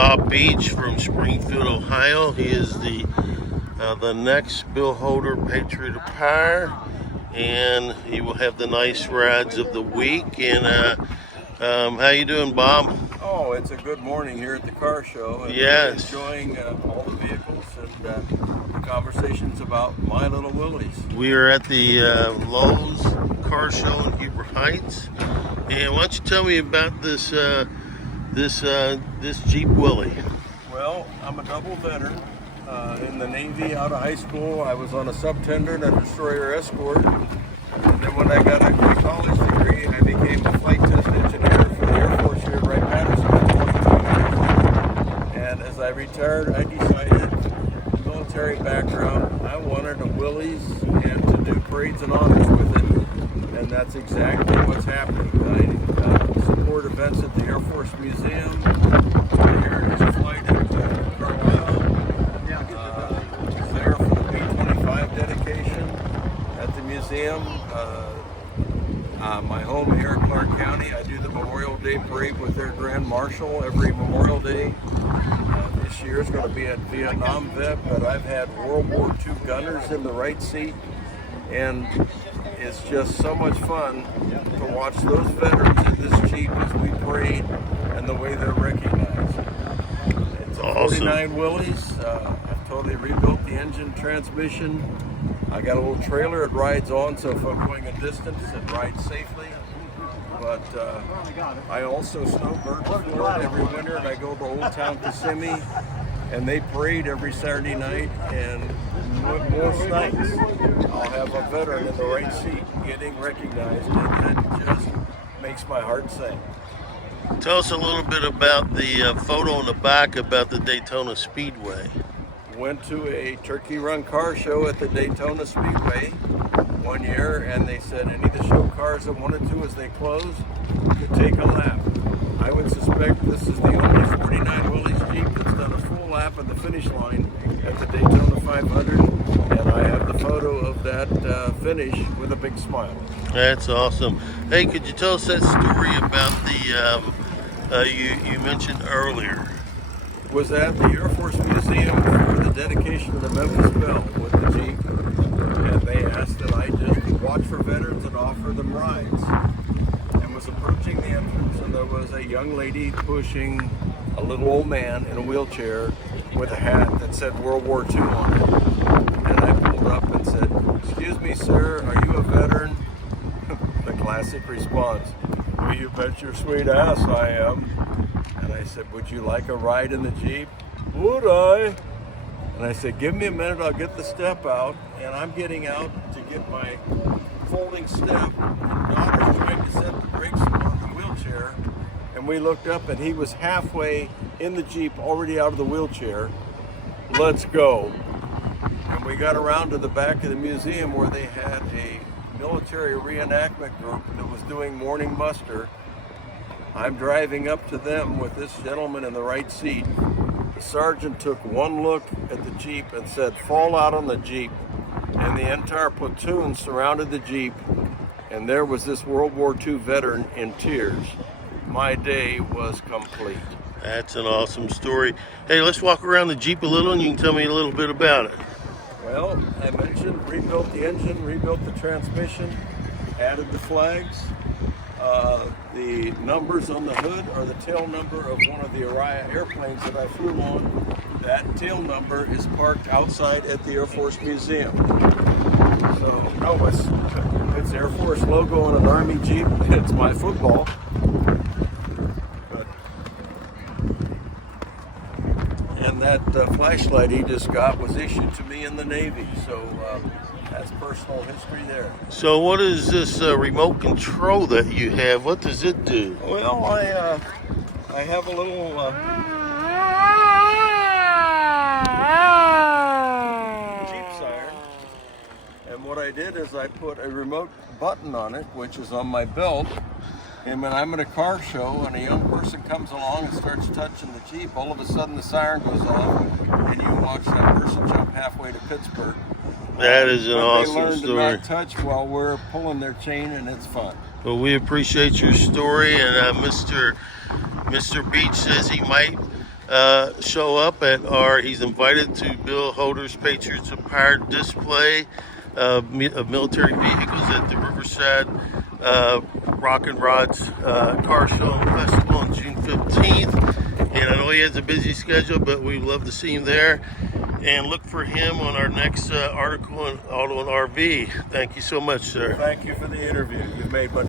Bob Beach from Springfield, Ohio. He is the next bill holder, Patriot of Power, and he will have the nice rides of the week. And how you doing, Bob? Oh, it's a good morning here at the car show. And yes. Really enjoying all the vehicles and the conversations about my little Willies. We are at the Lowe's car show in Huber Heights. And why don't you tell me about this this Jeep Willie? Well, I'm a double veteran. In the Navy out of high school, I was on a subtender and a destroyer escort. And then when I got a college degree, I became a flight test engineer for the Air Force here at Wright-Patterson. And as I retired, I decided, military background, I wanted a Willys and to do parades and honors with it. And that's exactly what's happening. I support events at the Air Force Museum, the Heritage Flight at Carlisle. There for the B-25 dedication at the museum. My home here in Clark County, I do the Memorial Day Parade with their Grand Marshal every Memorial Day. This year is going to be a Vietnam vet, but I've had World War II gunners in the right seat, and it's just so much fun to watch those veterans in this Jeep as we parade and the way they're recognized. It's a awesome. 49 Willys. I've totally rebuilt the engine, transmission. I got a little trailer it rides on, so if I'm going a distance, it rides safely. But I also snowbird Florida every winter, and I go to Old Town Kissimmee, and they parade every Saturday night, and most nights I'll have a veteran in the right seat getting recognized, and it just makes my heart sing. Tell us a little bit about the photo on the back about the Daytona Speedway. Went to a turkey run car show at the Daytona Speedway one year, and they said any of the show cars that wanted to, as they closed, could take a lap. I would suspect this is the only 49 Willys Jeep that's done a full lap at the finish line at the Daytona 500, and I have the photo of that finish with a big smile. That's awesome. Hey, could you tell us that story about the you mentioned earlier? Was at the Air Force Museum for the dedication of the Memphis Belle with the Jeep, and they asked that I just watch for veterans and offer them rides. And was approaching the entrance, and there was a young lady pushing a little old man in a wheelchair with a hat that said World War II on it. And I pulled up and said, "Excuse me, sir, are you a veteran?" The classic response, "Well, you bet your sweet ass I am." And I said, "Would you like a ride in the Jeep?" "Would I?" And I said, "Give me a minute, I'll get the step out." And I'm getting out to get my folding step. And daughter's trying to set the brakes on the wheelchair. And we looked up, and he was halfway in the Jeep, already out of the wheelchair. "Let's go." And we got around to the back of the museum where they had a military reenactment group that was doing morning muster. I'm driving up to them with this gentleman in the right seat. The sergeant took one look at the Jeep and said, "Fall out on the Jeep." And the entire platoon surrounded the Jeep, and there was this World War II veteran in tears. My day was complete. That's an awesome story. Hey, let's walk around the Jeep a little, and you can tell me a little bit about it. Well, I mentioned rebuilt the engine, rebuilt the transmission, added the flags. The numbers on the hood are the tail number of one of the Orion airplanes that I flew on. That tail number is parked outside at the Air Force Museum. So, no, it's Air Force logo on an Army Jeep. It's my football. And that flashlight he just got was issued to me in the Navy. So, that's personal history there. So what is this remote control that you have? What does it do? Well, I have a little Jeep siren, and what I did is I put a remote button on it, which is on my belt. And when I'm at a car show and a young person comes along and starts touching the Jeep, all of a sudden the siren goes off, and you watch that person jump halfway to Pittsburgh. That is an awesome They learn story. to not touch while we're pulling their chain, and it's fun. Well, we appreciate your story, and Mr. Beach says he might show up at he's invited to Bill Holder's Patriots of Power display of military vehicles at the Riverside Rock and Rods Car Show and Festival on June 15th. And I know he has a busy schedule, but we'd love to see him there. And look for him on our next article on Auto and RV. Thank you so much, sir. Thank you for the interview. You've made much